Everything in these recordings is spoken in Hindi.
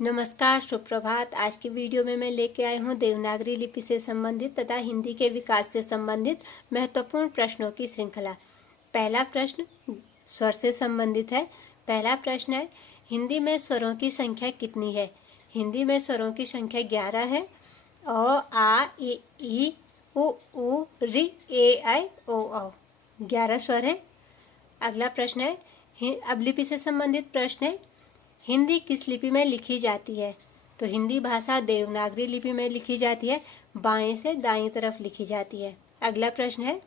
नमस्कार, सुप्रभात। आज की वीडियो में मैं लेके आई हूँ देवनागरी लिपि से संबंधित तथा हिंदी के विकास से संबंधित महत्वपूर्ण प्रश्नों की श्रृंखला। पहला प्रश्न स्वर से संबंधित है। पहला प्रश्न है, हिंदी में स्वरों की संख्या कितनी है? हिंदी में स्वरों की संख्या 11 है। अ, आ, ई, उ, ऋ, ए, ऐ, ओ, औ 11 स्वर है। अगला प्रश्न है, अब लिपि से संबंधित प्रश्न है, हिंदी किस लिपि में लिखी जाती है? तो हिंदी भाषा देवनागरी लिपि में लिखी जाती है, बाएं से दाईं तरफ लिखी जाती है। अगला प्रश्न है,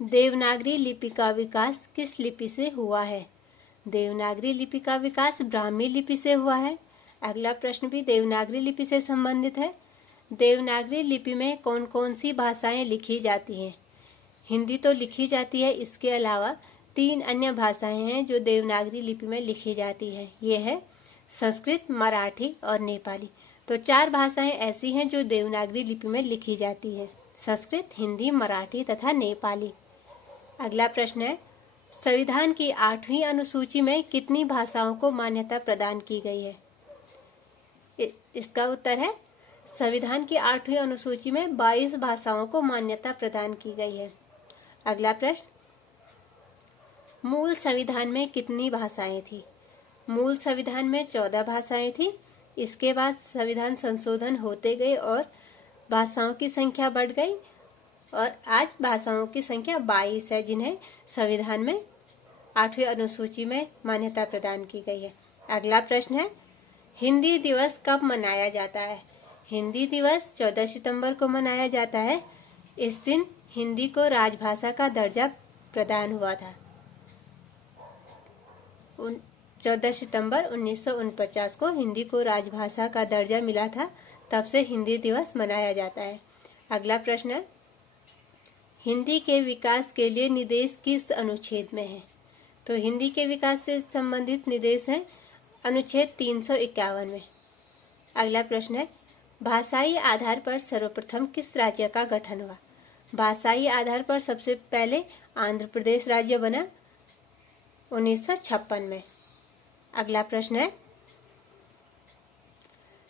देवनागरी लिपि का विकास किस लिपि से हुआ है? देवनागरी लिपि का विकास ब्राह्मी लिपि से हुआ है। अगला प्रश्न भी देवनागरी लिपि से संबंधित है। देवनागरी लिपि में कौन कौन सी भाषाएं लिखी जाती हैं? हिंदी तो लिखी जाती है, इसके अलावा 3 अन्य भाषाएं हैं जो देवनागरी लिपि में लिखी जाती हैं। ये है संस्कृत, मराठी और नेपाली। तो 4 भाषाएं ऐसी हैं जो देवनागरी लिपि में लिखी जाती है, संस्कृत, हिंदी, मराठी तथा नेपाली। अगला प्रश्न है, संविधान की 8वीं अनुसूची में कितनी भाषाओं को मान्यता प्रदान की गई है? इसका उत्तर है, संविधान की 8वीं अनुसूची में 22 भाषाओं को मान्यता प्रदान की गई है। अगला प्रश्न, मूल संविधान में कितनी भाषाएं थी? मूल संविधान में 14 भाषाएं थी। इसके बाद संविधान संशोधन होते गए और भाषाओं की संख्या बढ़ गई और आज भाषाओं की संख्या 22 है, जिन्हें संविधान में 8वीं अनुसूची में मान्यता प्रदान की गई है। अगला प्रश्न है, हिंदी दिवस कब मनाया जाता है? हिंदी दिवस 14 सितंबर को मनाया जाता है। इस दिन हिंदी को राजभाषा का दर्जा प्रदान हुआ था। 14 सितंबर 1949 को हिंदी को राजभाषा का दर्जा मिला था, तब से हिंदी दिवस मनाया जाता है। अगला प्रश्न है, हिंदी के विकास के लिए निर्देश किस अनुच्छेद में है? तो हिंदी के विकास से संबंधित निर्देश है अनुच्छेद 351 में। अगला प्रश्न है, भाषाई आधार पर सर्वप्रथम किस राज्य का गठन हुआ? भाषाई आधार पर सबसे पहले आंध्र प्रदेश राज्य बना 1956 में। अगला प्रश्न है,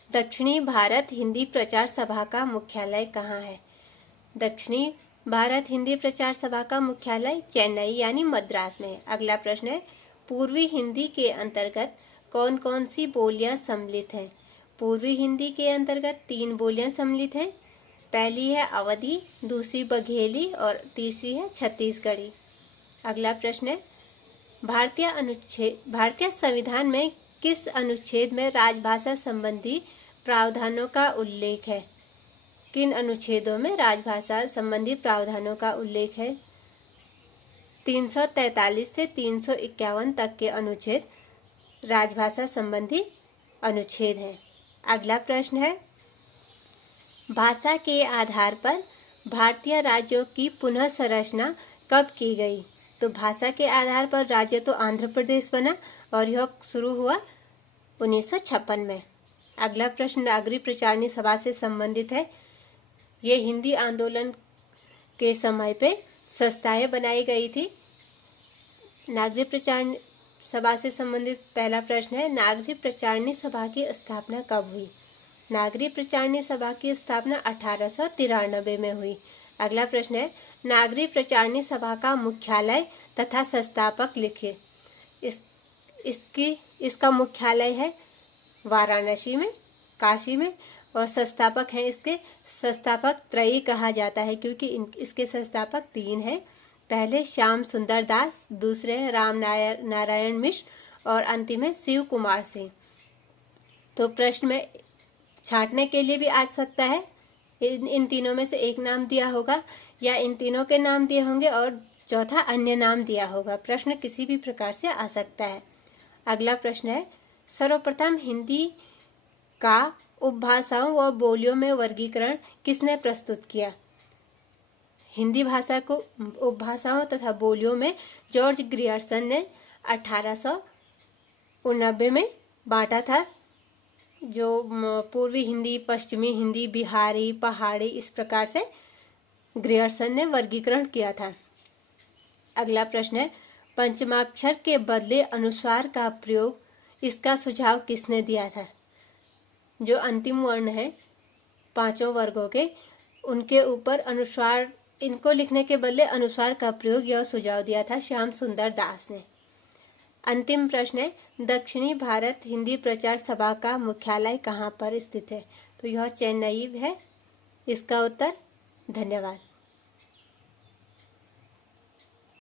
दक्षिणी भारत हिंदी प्रचार सभा का मुख्यालय कहाँ है? दक्षिणी भारत हिंदी प्रचार सभा का मुख्यालय चेन्नई यानी मद्रास में है। अगला प्रश्न है, पूर्वी हिंदी के अंतर्गत कौन कौन सी बोलियां सम्मिलित हैं? पूर्वी हिंदी के अंतर्गत 3 बोलियां सम्मिलित हैं। पहली है अवधी, दूसरी बघेली और तीसरी है छत्तीसगढ़ी। अगला प्रश्न है, भारतीय संविधान में किस अनुच्छेद में राजभाषा संबंधी प्रावधानों का उल्लेख है? किन अनुच्छेदों में राजभाषा संबंधी प्रावधानों का उल्लेख है? 343 से 351 तक के अनुच्छेद राजभाषा संबंधी अनुच्छेद हैं। अगला प्रश्न है, भाषा के आधार पर भारतीय राज्यों की पुनः संरचना कब की गई? तो भाषा के आधार पर राज्य तो आंध्र प्रदेश बना और यह शुरू हुआ 1956 में। अगला प्रश्न नागरी प्रचारणी सभा से संबंधित है। ये हिंदी आंदोलन के समय पे संस्थाएं बनाई गई थी। नागरी प्रचारणी सभा से संबंधित पहला प्रश्न है, नागरी प्रचारणी सभा की स्थापना कब हुई? नागरी प्रचारणी सभा की स्थापना 1893 में हुई। अगला प्रश्न है, नागरी प्रचारणी सभा का मुख्यालय तथा संस्थापक लिखिए। इसका मुख्यालय है वाराणसी में, काशी में, और संस्थापक हैं इसके, संस्थापक त्रयी कहा जाता है क्योंकि इसके संस्थापक 3 हैं। पहले श्याम सुंदर दास, दूसरे राम नारायण मिश्र और अंतिम है शिव कुमार सिंह। तो प्रश्न में छांटने के लिए भी आ सकता है, इन तीनों में से एक नाम दिया होगा या इन तीनों के नाम दिए होंगे और चौथा अन्य नाम दिया होगा। प्रश्न किसी भी प्रकार से आ सकता है। अगला प्रश्न है, सर्वप्रथम हिंदी का उपभाषाओं व बोलियों में वर्गीकरण किसने प्रस्तुत किया? हिंदी भाषा को उपभाषाओं तथा बोलियों में जॉर्ज ग्रियर्सन ने 1889 में बांटा था। जो पूर्वी हिंदी, पश्चिमी हिंदी, बिहारी, पहाड़ी, इस प्रकार से ग्रियर्सन ने वर्गीकरण किया था। अगला प्रश्न है, पंचमाक्षर के बदले अनुस्वार का प्रयोग इसका सुझाव किसने दिया था? जो अंतिम वर्ण है 5 वर्गों के, उनके ऊपर अनुस्वार, इनको लिखने के बदले अनुस्वार का प्रयोग, यह सुझाव दिया था श्याम सुंदर दास ने। अंतिम प्रश्न है, दक्षिणी भारत हिंदी प्रचार सभा का मुख्यालय कहाँ पर स्थित है? तो यह चेन्नई है इसका उत्तर। धन्यवाद।